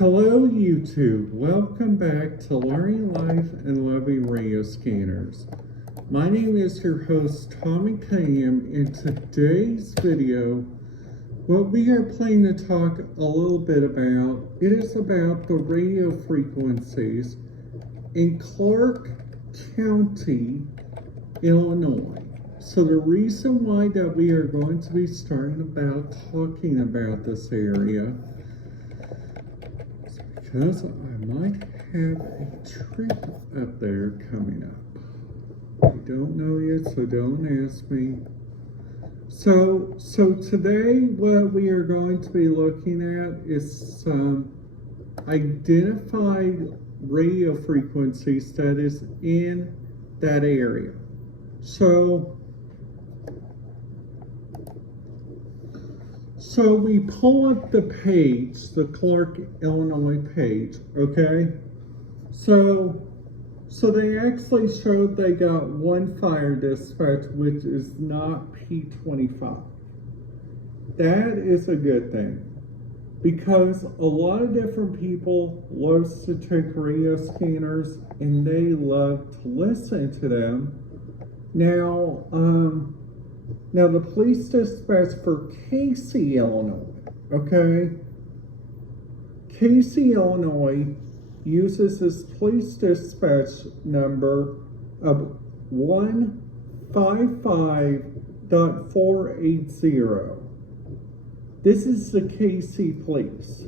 Hello YouTube, welcome back to Learning Life and Loving Radio Scanners. My name is your host Tommy Cunningham. In today's video, what we are planning to talk a little bit about, it is about the radio frequencies in Clark County, Illinois. So the reason why that we are going to be starting about talking about this area because I might have a trip up there coming up. I don't know yet, so don't ask me. So today what we are going to be looking at is some identified radio frequencies that is in that area. So we pull up the page, the Clark, Illinois page, okay? So they actually showed they got one fire dispatch, which is not P25. That is a good thing, because a lot of different people love to take radio scanners and they love to listen to them. Now the police dispatch for Casey, Illinois, okay? Casey, Illinois uses this police dispatch number of 155.480. This is the Casey police.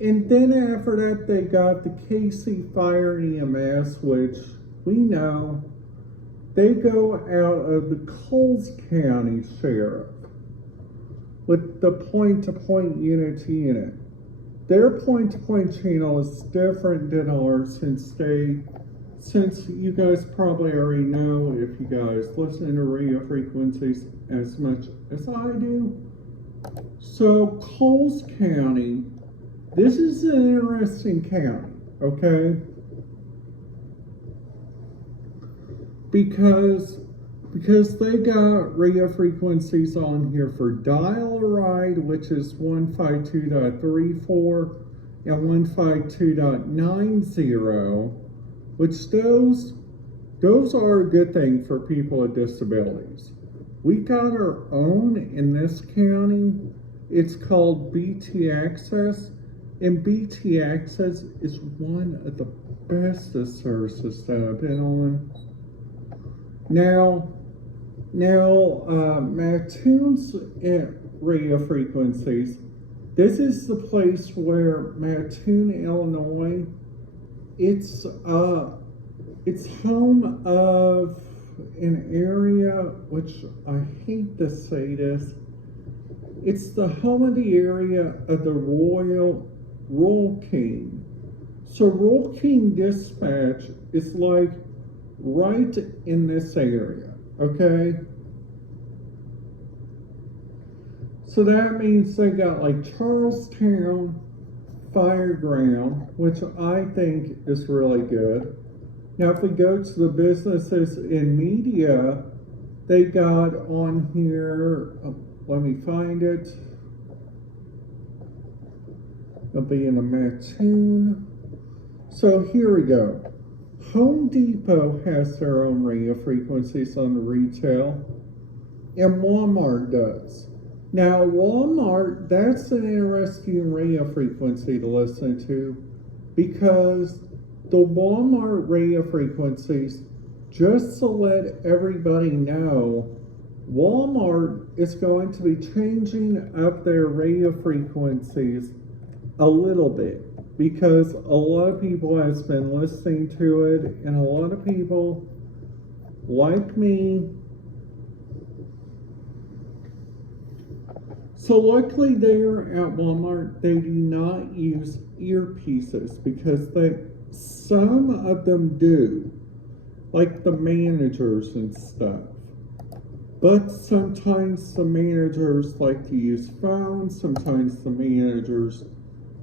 And then after that, they got the Casey Fire and EMS, which we know they go out of the Coles County Sheriff with the point-to-point unit. Their point-to-point channel is different than ours since you guys probably already know, if you guys listen to radio frequencies as much as I do. So Coles County, this is an interesting county, okay? Because they got radio frequencies on here for dial-a-ride, which is 152.34 and 152.90, which those are a good thing for people with disabilities. We got our own in this county. It's called BT Access, and BT Access is one of the best services that I've been on. Now, Mattoon's radio frequencies, this is the place where Mattoon, Illinois, it's home of an area, which I hate to say this, it's the home of the area of the Royal King. So Royal King Dispatch is like right in this area, okay? So that means they got like Charlestown Fireground, which I think is really good. Now, if we go to the businesses in media, they got on here, let me find it. It'll be in a Mattoon. So here we go. Home Depot has their own radio frequencies on the retail, and Walmart does. Now, Walmart, that's an interesting radio frequency to listen to, because the Walmart radio frequencies, just to let everybody know, Walmart is going to be changing up their radio frequencies a little bit, because a lot of people has been listening to it, and a lot of people like me. So luckily there at Walmart, they do not use earpieces, because some of them do, like the managers and stuff. But sometimes the managers like to use phones, sometimes the managers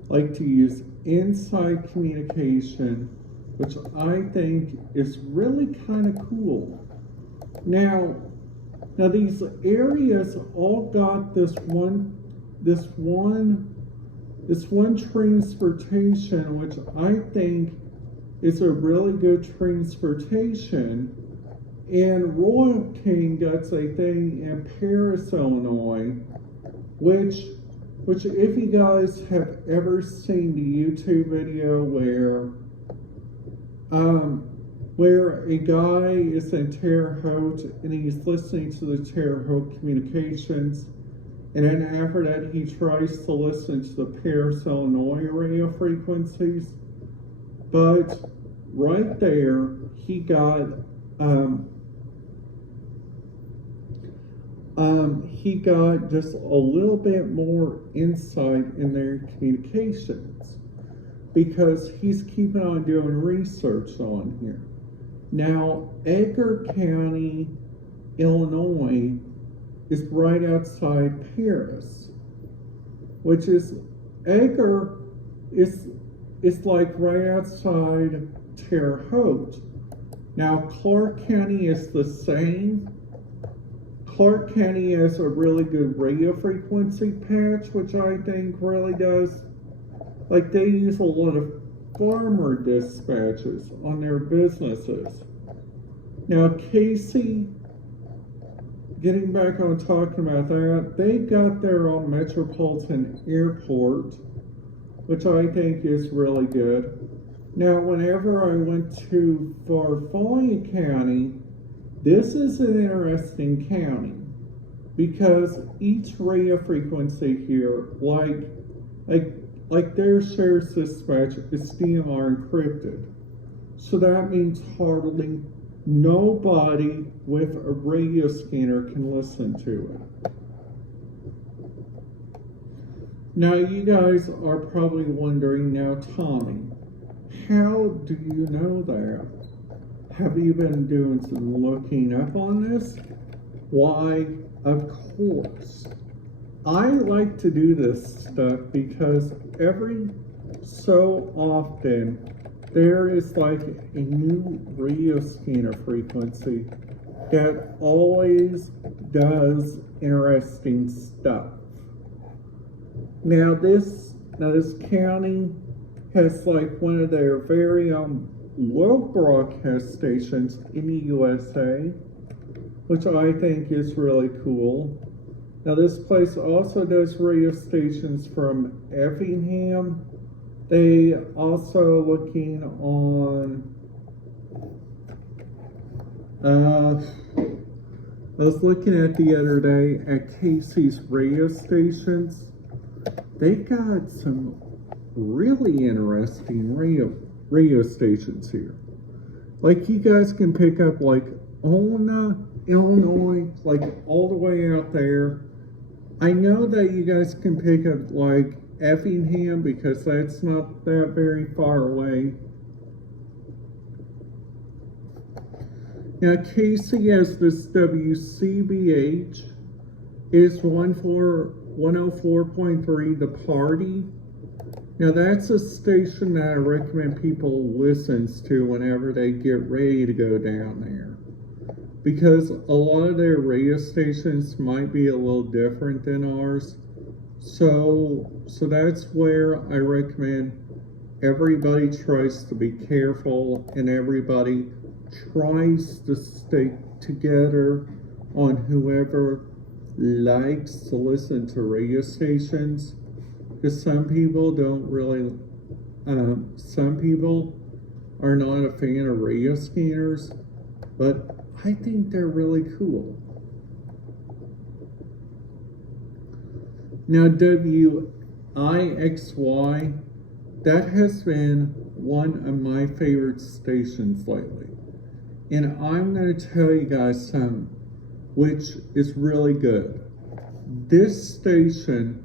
like to use inside communication, which I think is really kind of cool. Now these areas all got this one this one transportation, which I think is a really good transportation. And Royal King does a thing in Paris, Illinois, which if you guys have ever seen the YouTube video where a guy is in Terre Haute and he's listening to the Terre Haute communications, and then after that he tries to listen to the Paris, Illinois radio frequencies, but right there he got just a little bit more insight in their communications because he's keeping on doing research on here. Now, Edgar County, Illinois is right outside Paris, which is Edgar is like right outside Terre Haute. Now, Clark County is the same. Clark County has a really good radio frequency patch, which I think really does, like they use a lot of farmer dispatches on their businesses. Now, Casey, getting back on talking about that, they got their own metropolitan airport, which I think is really good. Now, whenever I went to Farfalle County, this is an interesting county because each radio frequency here, like their shares dispatch is DNR encrypted. So that means hardly nobody with a radio scanner can listen to it. Now you guys are probably wondering, now Tommy, how do you know that? Have you been doing some looking up on this? Why, of course. I like to do this stuff because every so often there is like a new radio scanner frequency that always does interesting stuff. Now this county has like one of their very own low broadcast stations in the USA, which I think is really cool. Now this place also does radio stations from Effingham. They also looking on, I was looking at the other day at Casey's radio stations. They got some really interesting radio stations here. Like you guys can pick up like Olna, Illinois, like all the way out there. I know that you guys can pick up like Effingham because that's not that very far away. Now Casey has this WCBH is 104.3 The Party. Now that's a station that I recommend people listens to whenever they get ready to go down there. Because a lot of their radio stations might be a little different than ours. So that's where I recommend everybody tries to be careful and everybody tries to stay together on whoever likes to listen to radio stations. Because some people don't really, some people are not a fan of radio scanners, but I think they're really cool. Now WIXY, that has been one of my favorite stations lately. And I'm going to tell you guys something which is really good. This station,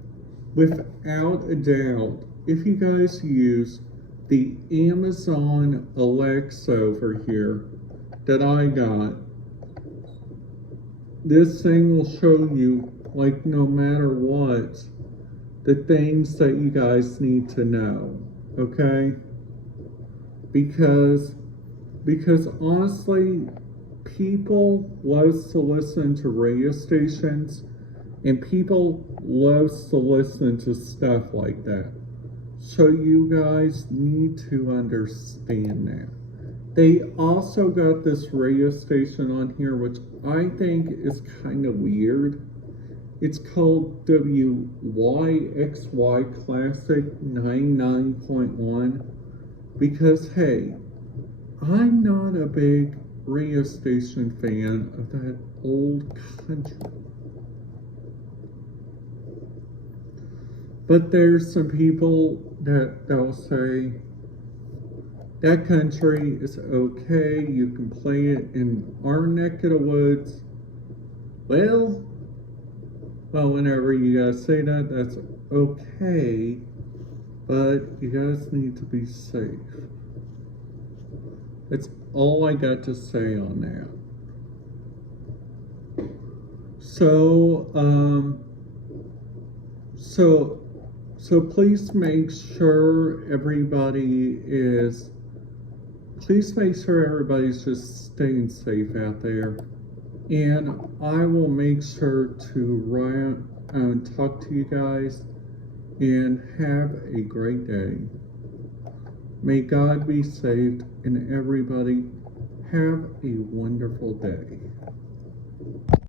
without a doubt, if you guys use the Amazon Alexa over here that I got, this thing will show you, like, no matter what, the things that you guys need to know, okay? Because honestly, people love to listen to radio stations, and people love to listen to stuff like that. So you guys need to understand that. They also got this radio station on here, which I think is kind of weird. It's called WYXY Classic 99.1 because, hey, I'm not a big radio station fan of that old country. But there's some people that'll say, that country is okay, you can play it in our neck of the woods. Well, whenever you guys say that, that's okay, but you guys need to be safe. That's all I got to say on that. So please make sure everybody's just staying safe out there. And I will make sure to write and talk to you guys and have a great day. May God be saved and everybody have a wonderful day.